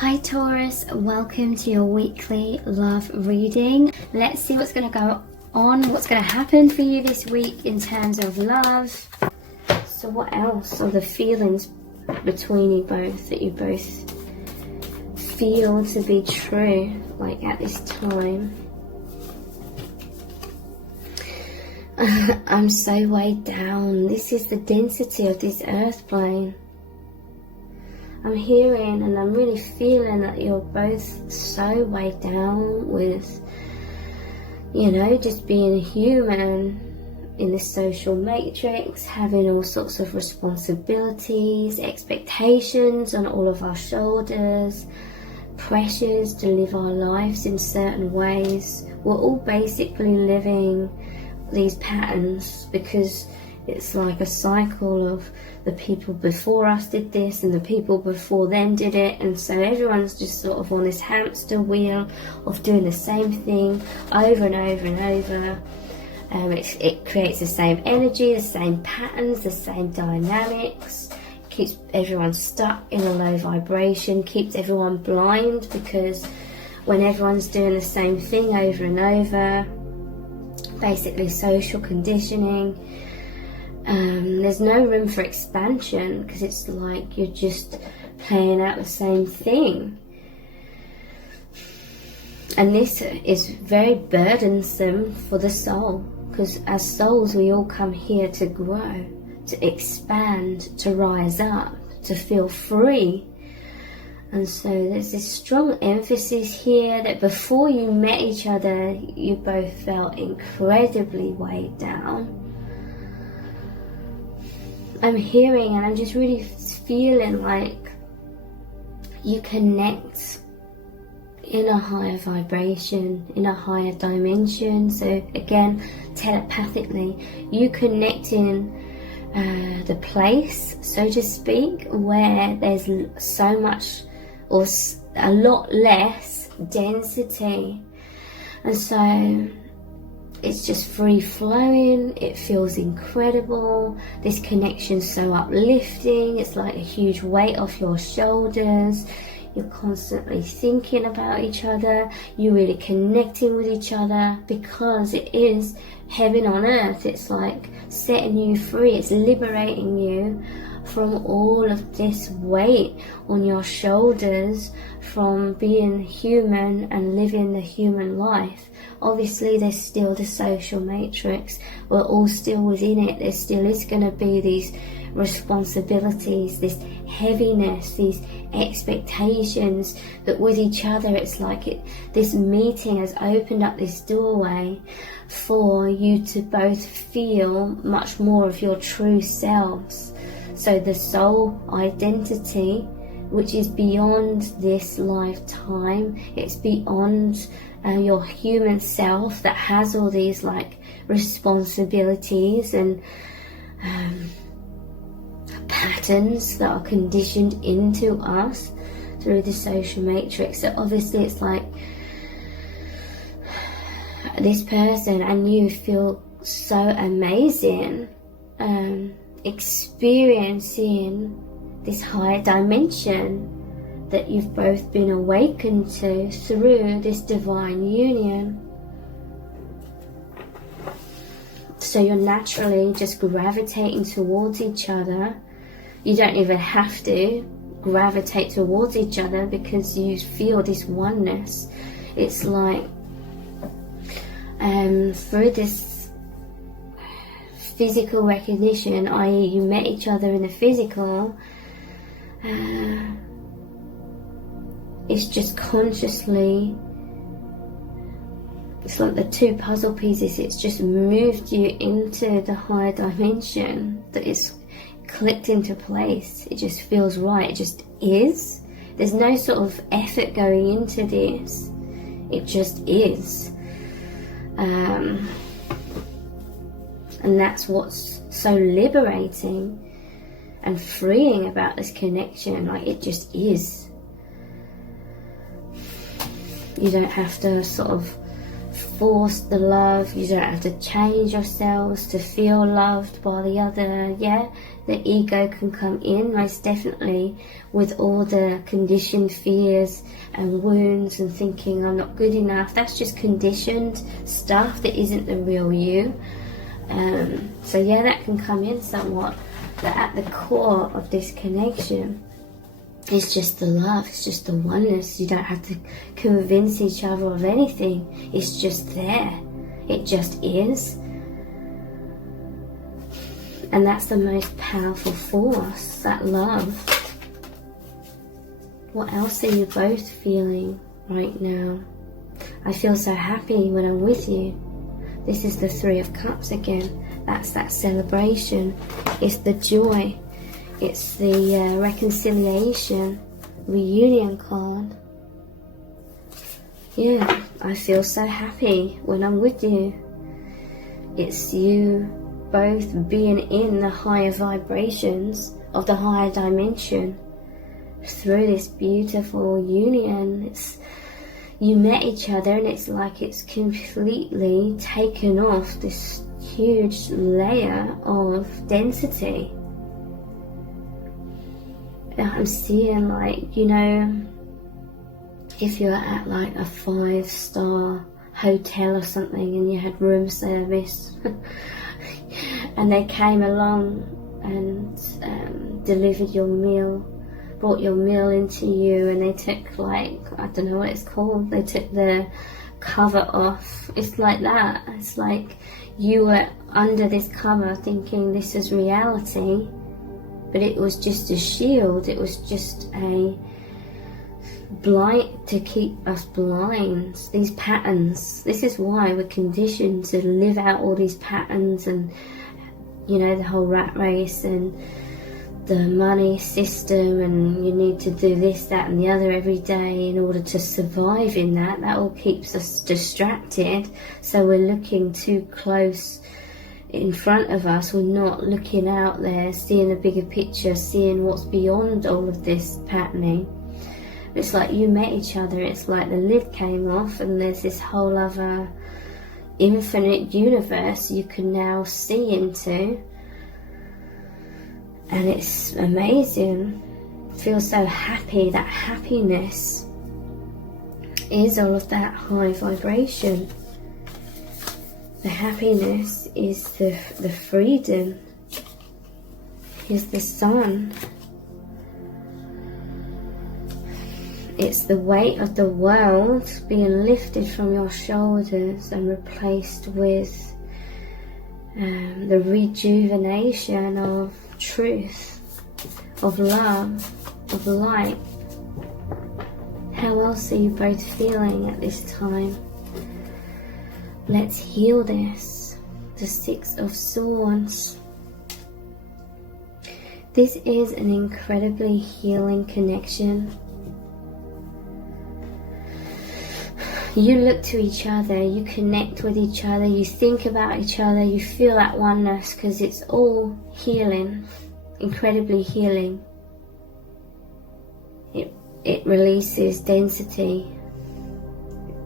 Hi Taurus, welcome to your weekly love reading. Let's see what's going to go on, what's going to happen for you this week in terms of love. So what else are the feelings between you both that you both feel to be true, like at this time? I'm so weighed down. This is the density of this earth plane. I'm hearing and I'm really feeling that you're both so weighed down with, you know, just being human in this social matrix, having all sorts of responsibilities, expectations on all of our shoulders, pressures to live our lives in certain ways. We're all basically living these patterns because it's like a cycle of the people before us did this and the people before them did it, and so everyone's just sort of on this hamster wheel of doing the same thing over and over and over. It creates the same energy, the same patterns, the same dynamics, keeps everyone stuck in a low vibration, keeps everyone blind, because when everyone's doing the same thing over and over, basically social conditioning, there's no room for expansion because it's like you're just playing out the same thing. And this is very burdensome for the soul, because as souls we all come here to grow, to expand, to rise up, to feel free. And so there's this strong emphasis here that before you met each other you both felt incredibly weighed down. I'm hearing and I'm just really feeling like you connect in a higher vibration, in a higher dimension. So again, telepathically, you connect in the place, so to speak, where there's so much or a lot less density. And so it's just free flowing, it feels incredible, this connection's so uplifting, it's like a huge weight off your shoulders, you're constantly thinking about each other, you're really connecting with each other, because it is heaven on earth. It's like setting you free, it's liberating you from all of this weight on your shoulders from being human and living the human life. Obviously there's still the social matrix, we're all still within it, there still is going to be these responsibilities, this heaviness, these expectations, that with each other it's like this meeting has opened up this doorway for you to both feel much more of your true selves. So the soul identity, which is beyond this lifetime, it's beyond your human self that has all these like responsibilities and patterns that are conditioned into us through the social matrix. So obviously it's like this person and you feel so amazing, experiencing this higher dimension that you've both been awakened to through this divine union. So you're naturally just gravitating towards each other. You don't even have to gravitate towards each other because you feel this oneness. It's like through this physical recognition, i.e. you met each other in the physical, it's just consciously, it's like the two puzzle pieces, it's just moved you into the higher dimension, that it's clicked into place. It just feels right, it just is. There's no sort of effort going into this, it just is. And that's what's so liberating and freeing about this connection. Like, it just is. You don't have to sort of force the love. You don't have to change yourselves to feel loved by the other. Yeah, the ego can come in, most definitely, with all the conditioned fears and wounds and thinking I'm not good enough. That's just conditioned stuff that isn't the real you. So yeah, that can come in somewhat. But at the core of this connection, it's just the love, it's just the oneness. You don't have to convince each other of anything. It's just there. It just is. And that's the most powerful force, that love. What else are you both feeling right now? I feel so happy when I'm with you. This is the Three of Cups again. That's that celebration. It's the joy. It's the reconciliation, reunion card. Yeah, I feel so happy when I'm with you. It's you both being in the higher vibrations of the higher dimension through this beautiful union. You met each other and it's like it's completely taken off this huge layer of density. I'm seeing, like, you know, if you're at like a 5-star hotel or something and you had room service and they came along and delivered your meal, brought your meal into you, and they took, like, I don't know what it's called, they took the cover off. It's like that. It's like you were under this cover thinking this is reality, but it was just a shield. It was just a blind to keep us blind. These patterns. This is why we're conditioned to live out all these patterns, and you know, the whole rat race and the money system, and you need to do this, that and the other every day in order to survive in that. That all keeps us distracted, so we're looking too close in front of us. We're not looking out there, seeing the bigger picture, seeing what's beyond all of this patterning. It's like you met each other, it's like the lid came off and there's this whole other infinite universe you can now see into. And it's amazing. Feel so happy. That happiness is all of that high vibration. The happiness is the freedom, is the sun. It's the weight of the world being lifted from your shoulders and replaced with the rejuvenation of truth, of love, of light. How else are you both feeling at this time? Let's heal this. The Six of Swords. This is an incredibly healing connection. You look to each other, you connect with each other, you think about each other, you feel that oneness, because it's all healing, incredibly healing. It releases density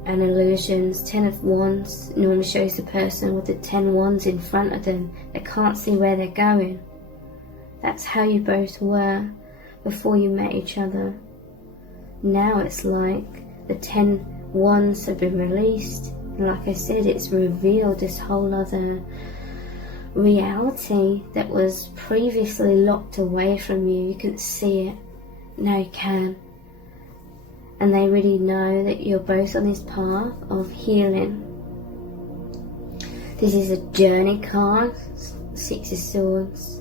and illusions. 10 of Wands normally shows the person with the 10 wands in front of them. They can't see where they're going. That's how you both were before you met each other. Now it's like the 10 wands have been released, and like I said, it's revealed this whole other reality that was previously locked away from you. You couldn't see it, now you can. And they really know that you're both on this path of healing. This is a journey card, Six of Swords.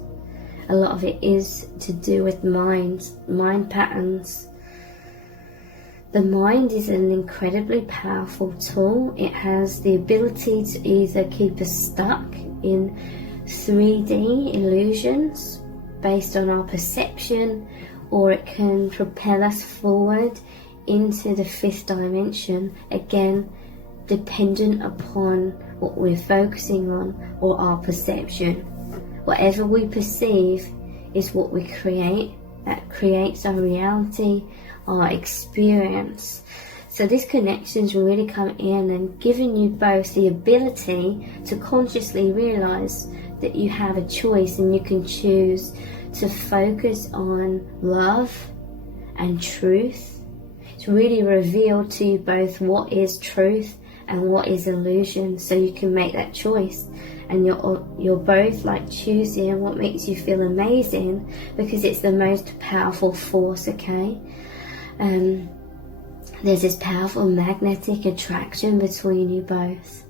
A lot of it is to do with mind patterns. The mind is an incredibly powerful tool. It has the ability to either keep us stuck in 3D illusions based on our perception, or it can propel us forward into the 5th dimension, again dependent upon what we're focusing on or our perception. Whatever we perceive is what we create. That creates our reality, our experience. So this connection's really come in and given you both the ability to consciously realize that you have a choice and you can choose to focus on love and truth. It's really revealed to you both what is truth and what is illusion, so you can make that choice. And you're both like choosing what makes you feel amazing, because it's the most powerful force, okay? There's this powerful magnetic attraction between you both.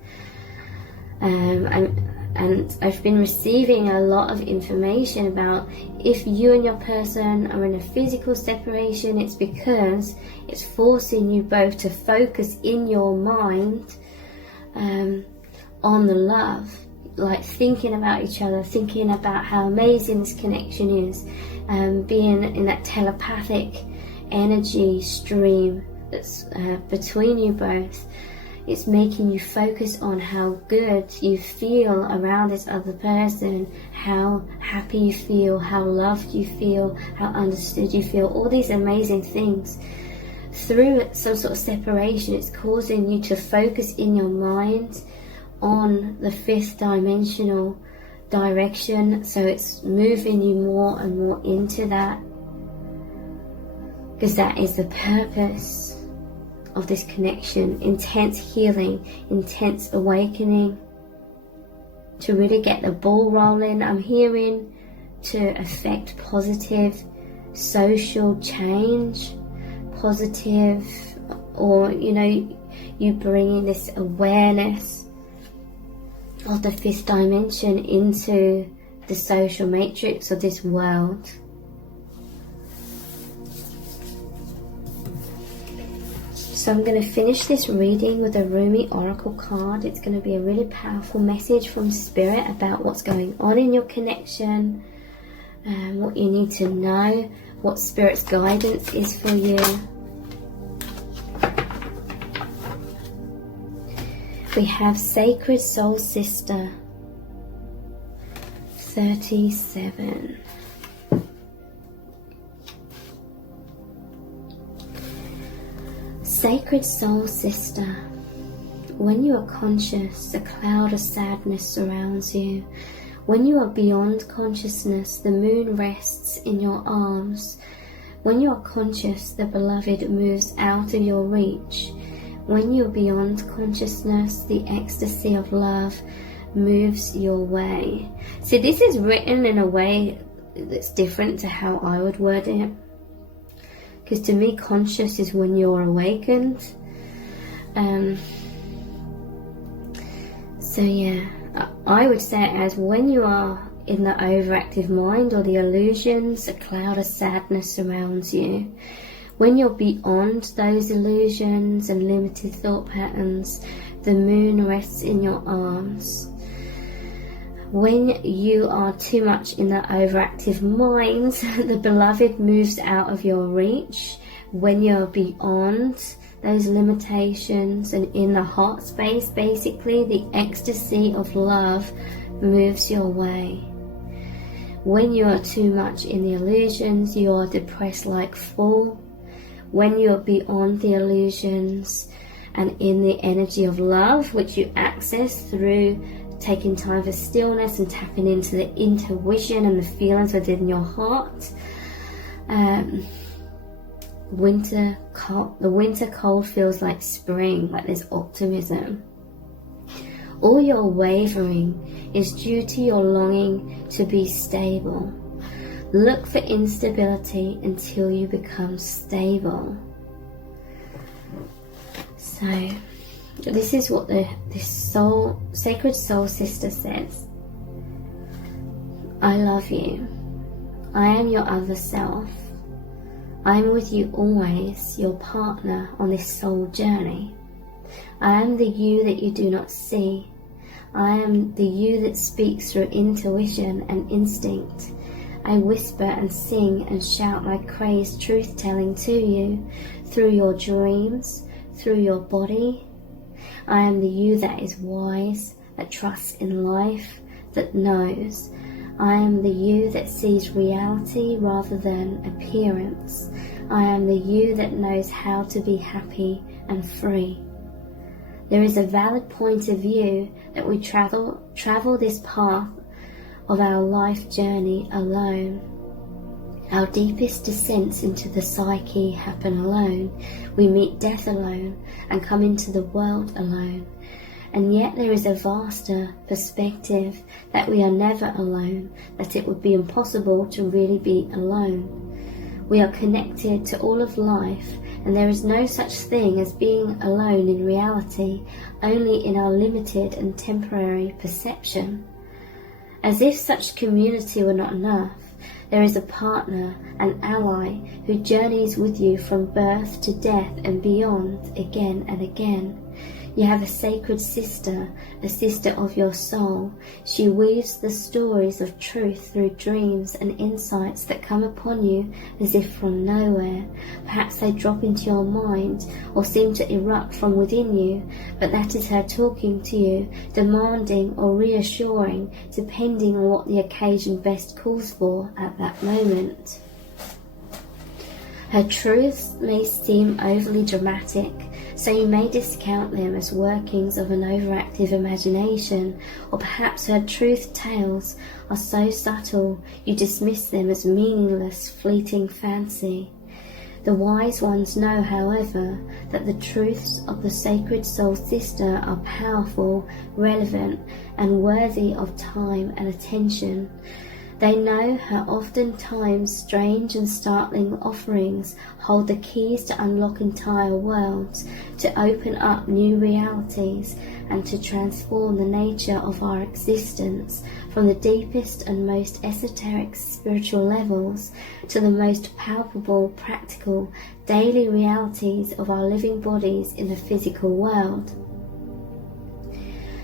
And I've been receiving a lot of information about if you and your person are in a physical separation, it's because it's forcing you both to focus in your mind on the love, like thinking about each other, thinking about how amazing this connection is, being in that telepathic energy stream that's between you both. It's making you focus on how good you feel around this other person, how happy you feel, how loved you feel, how understood you feel, all these amazing things. Through some sort of separation, it's causing you to focus in your mind on the fifth dimensional direction, so it's moving you more and more into that, because that is the purpose of this connection. Intense healing, intense awakening, to really get the ball rolling. I'm hearing to affect positive social change, positive, or you bringing this awareness of the fifth dimension into the social matrix of this world. So I'm going to finish this reading with a Rumi Oracle card. It's going to be a really powerful message from Spirit about what's going on in your connection, what you need to know, what Spirit's guidance is for you. We have Sacred Soul Sister 37. Sacred Soul Sister, when you are conscious, a cloud of sadness surrounds you. When you are beyond consciousness, the moon rests in your arms. When you are conscious, the beloved moves out of your reach. When you are beyond consciousness, the ecstasy of love moves your way. So this is written in a way that's different to how I would word it. Because to me, conscious is when you're awakened. So yeah, I would say it as when you are in the overactive mind or the illusions, a cloud of sadness surrounds you. When you're beyond those illusions and limited thought patterns, the moon rests in your arms. When you are too much in the overactive mind, the beloved moves out of your reach. When you're beyond those limitations and in the heart space, basically, the ecstasy of love moves your way. When you are too much in the illusions, you are depressed like fool. When you are beyond the illusions and in the energy of love, which you access through taking time for stillness and tapping into the intuition and the feelings within your heart. The winter cold feels like spring, like there's optimism. All your wavering is due to your longing to be stable. Look for instability until you become stable. So this is what this Sacred Soul Sister says. I love you. I am your other self. I am with you always, your partner on this soul journey. I am the you that you do not see. I am the you that speaks through intuition and instinct. I whisper and sing and shout my crazed truth-telling to you through your dreams, through your body. I am the you that is wise, that trusts in life, that knows. I am the you that sees reality rather than appearance. I am the you that knows how to be happy and free. There is a valid point of view that we travel this path of our life journey alone. Our deepest descents into the psyche happen alone. We meet death alone and come into the world alone. And yet there is a vaster perspective that we are never alone, that it would be impossible to really be alone. We are connected to all of life, and there is no such thing as being alone in reality, only in our limited and temporary perception. As if such community were not enough, there is a partner, an ally, who journeys with you from birth to death and beyond again and again. You have a sacred sister, a sister of your soul. She weaves the stories of truth through dreams and insights that come upon you as if from nowhere. Perhaps they drop into your mind or seem to erupt from within you, but that is her talking to you, demanding or reassuring, depending on what the occasion best calls for at that moment. Her truths may seem overly dramatic, so you may discount them as workings of an overactive imagination, or perhaps her truth tales are so subtle you dismiss them as meaningless, fleeting fancy. The wise ones know, however, that the truths of the sacred soul sister are powerful, relevant, and worthy of time and attention. They know her oftentimes strange and startling offerings hold the keys to unlock entire worlds, to open up new realities, and to transform the nature of our existence from the deepest and most esoteric spiritual levels to the most palpable, practical, daily realities of our living bodies in the physical world.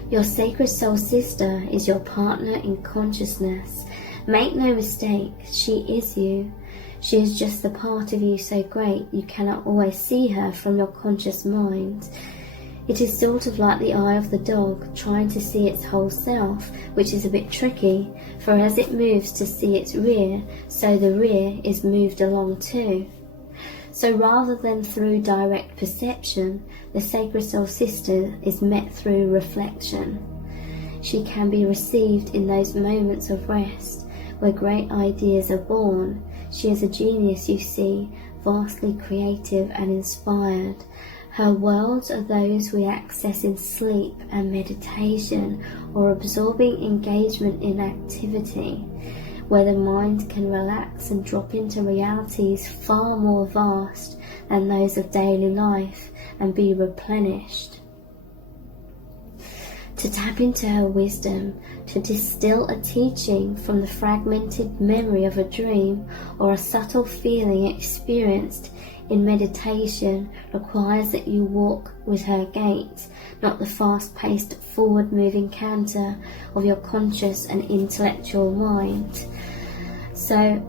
Your sacred soul sister is your partner in consciousness. Make no mistake, she is you. She is just the part of you so great you cannot always see her from your conscious mind. It is sort of like the eye of the dog trying to see its whole self, which is a bit tricky, for as it moves to see its rear, so the rear is moved along too. So rather than through direct perception, the sacred soul sister is met through reflection. She can be received in those moments of rest, where great ideas are born. She is a genius, you see, vastly creative and inspired. Her worlds are those we access in sleep and meditation, or absorbing engagement in activity, where the mind can relax and drop into realities far more vast than those of daily life and be replenished. To tap into her wisdom, to distill a teaching from the fragmented memory of a dream or a subtle feeling experienced in meditation requires that you walk with her gait, not the fast-paced, forward-moving canter of your conscious and intellectual mind. So,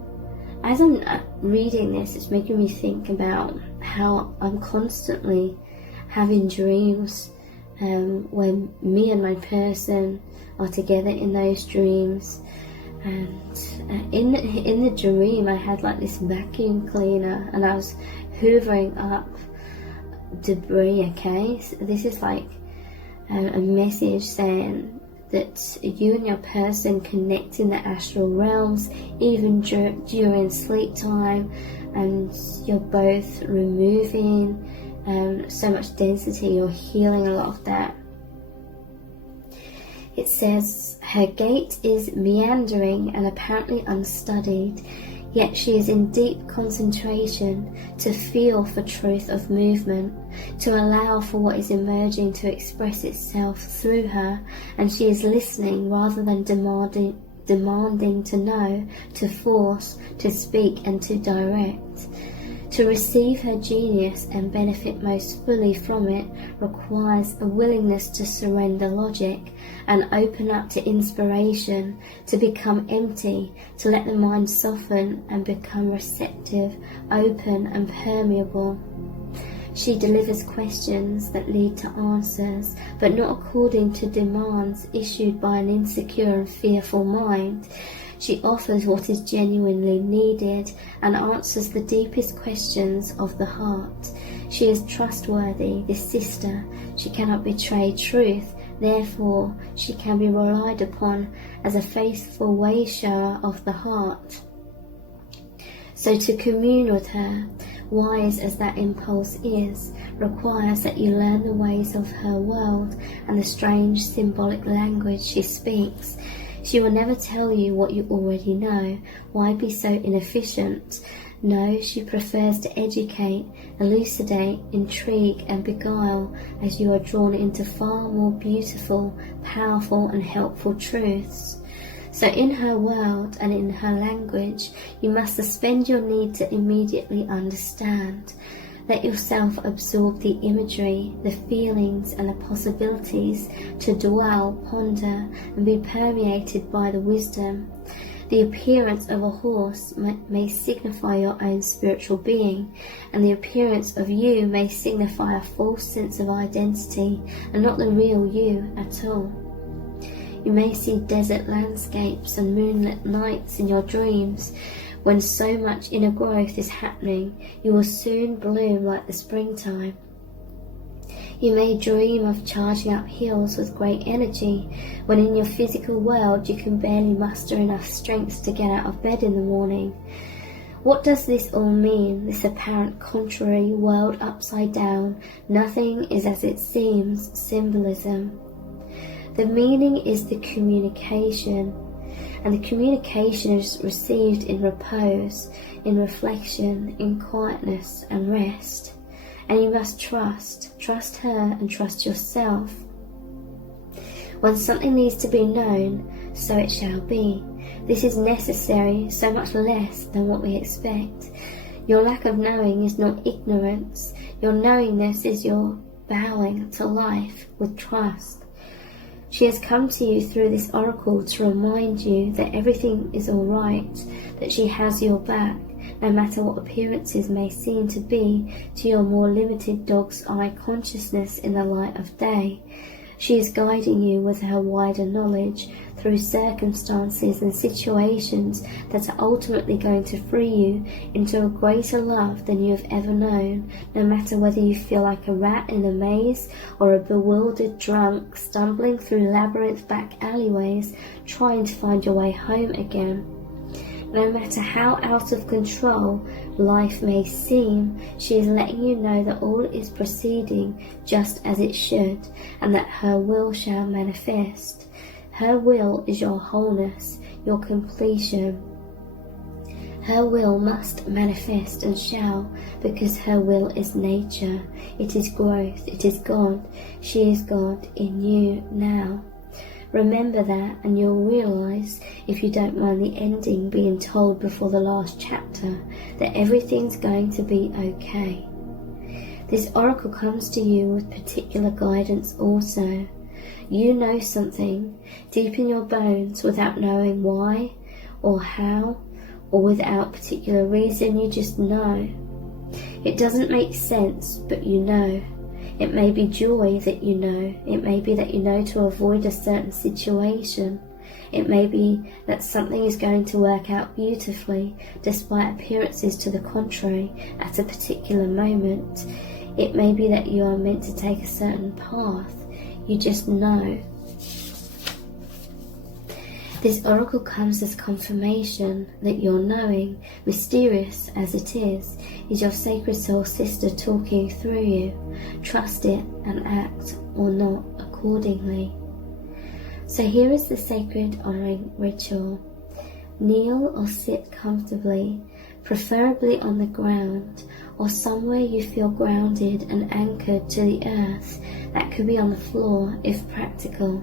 as I'm reading this, it's making me think about how I'm constantly having dreams when me and my person are together in those dreams, and in the dream I had like this vacuum cleaner and I was hoovering up debris. Okay, so this is like a message saying that you and your person connect in the astral realms even during sleep time, and you're both removing so much density, you're healing a lot of that. It says, her gait is meandering and apparently unstudied, yet she is in deep concentration to feel for truth of movement, to allow for what is emerging to express itself through her, and she is listening rather than demanding to know, to force, to speak and to direct. To receive her genius and benefit most fully from it requires a willingness to surrender logic and open up to inspiration, to become empty, to let the mind soften and become receptive, open and permeable. She delivers questions that lead to answers, but not according to demands issued by an insecure and fearful mind. She offers what is genuinely needed and answers the deepest questions of the heart. She is trustworthy, this sister. She cannot betray truth. Therefore, she can be relied upon as a faithful way-shower of the heart. So to commune with her, wise as that impulse is, requires that you learn the ways of her world and the strange symbolic language she speaks. She will never tell you what you already know. Why be so inefficient? No, she prefers to educate, elucidate, intrigue and beguile as you are drawn into far more beautiful, powerful and helpful truths. So in her world and in her language, you must suspend your need to immediately understand. Let yourself absorb the imagery, the feelings and the possibilities to dwell, ponder and be permeated by the wisdom. The appearance of a horse may signify your own spiritual being, and the appearance of you may signify a false sense of identity and not the real you at all. You may see desert landscapes and moonlit nights in your dreams. When so much inner growth is happening, you will soon bloom like the springtime. You may dream of charging up hills with great energy, when in your physical world you can barely muster enough strength to get out of bed in the morning. What does this all mean, this apparent contrary world upside down, nothing is as it seems symbolism? The meaning is the communication, and the communication is received in repose, in reflection, in quietness and rest. And you must trust her and trust yourself. When something needs to be known, so it shall be. This is necessary, so much less than what we expect. Your lack of knowing is not ignorance. Your knowingness is your bowing to life with trust. She has come to you through this oracle to remind you that everything is all right, that she has your back, no matter what appearances may seem to be to your more limited dog's eye consciousness in the light of day. She is guiding you with her wider knowledge through circumstances and situations that are ultimately going to free you into a greater love than you have ever known, no matter whether you feel like a rat in a maze or a bewildered drunk stumbling through labyrinth back alleyways trying to find your way home again. No matter how out of control life may seem, she is letting you know that all is proceeding just as it should, and that her will shall manifest. Her will is your wholeness, your completion. Her will must manifest and shall, because her will is nature. It is growth, it is God. She is God in you now. Remember that, and you'll realise, if you don't mind the ending being told before the last chapter, that everything's going to be okay. This oracle comes to you with particular guidance also. You know something deep in your bones without knowing why or how or without particular reason. You just know. It doesn't make sense, but you know. It may be joy that you know. It may be that you know to avoid a certain situation. It may be that something is going to work out beautifully despite appearances to the contrary at a particular moment. It may be that you are meant to take a certain path. You just know. This oracle comes as confirmation that your knowing, mysterious as it is your sacred soul sister talking through you. Trust it and act or not accordingly. So here is the sacred honouring ritual. Kneel or sit comfortably, preferably on the ground or somewhere you feel grounded and anchored to the earth. That could be on the floor if practical.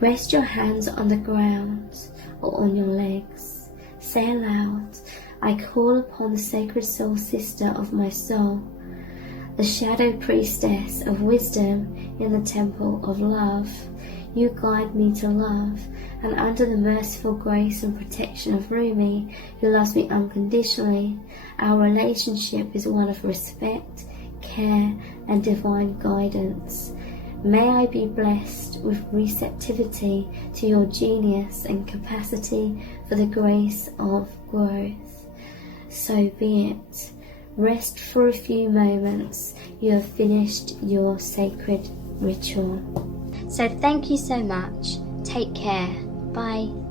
Rest your hands on the ground or on your legs. Say aloud, I call upon the sacred soul sister of my soul, the shadow priestess of wisdom in the temple of love. You guide me to love, and under the merciful grace and protection of Rumi, who loves me unconditionally, our relationship is one of respect, care, and divine guidance. May I be blessed with receptivity to your genius and capacity for the grace of growth. So be it. Rest for a few moments. You have finished your sacred ritual. So thank you so much. Take care. Bye.